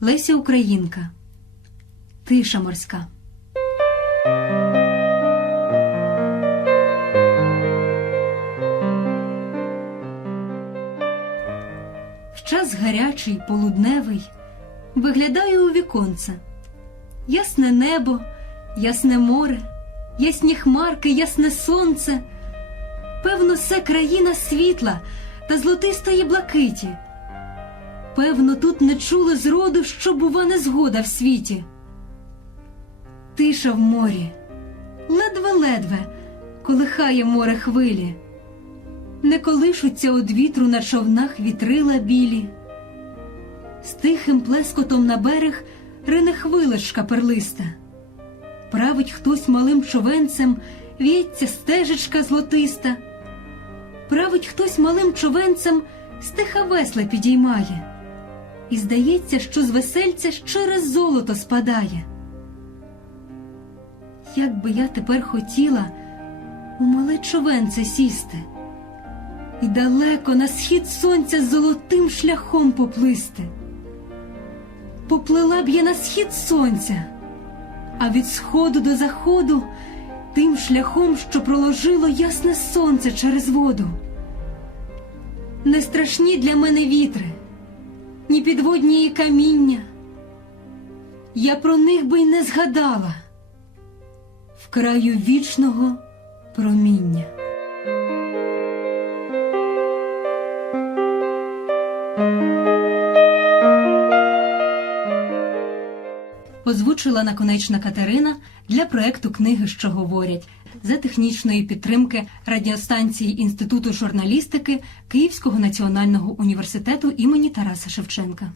Леся Українка. Тиша морська. В час гарячий, полудневий, виглядаю у віконце. Ясне небо, ясне море, ясні хмарки, ясне сонце. Певно, все країна світла та золотистої блакиті. Певно, тут не чули зроду, що бува незгода в світі. Тиша в морі, ледве-ледве колихає море хвилі. Не колишуться од вітру на човнах вітрила білі. З тихим плескотом на берег рине хвилишка перлиста. Править хтось малим човенцем, в'ється стежечка злотиста. Править хтось малим човенцем, стиха весла підіймає. І здається, що з весельця щире золото спадає. Як би я тепер хотіла у мале човенце сісти і далеко на схід сонця золотим шляхом поплисти. Поплила б я на схід сонця, а від сходу до заходу тим шляхом, що проложило ясне сонце через воду. Не страшні для мене вітри, ні підводні її каміння. Я про них би й не згадала в краю вічного проміння. Озвучила наконечна Катерина для проекту Книги, що говорять за технічної підтримки радіостанції Інституту журналістики Київського національного університету імені Тараса Шевченка.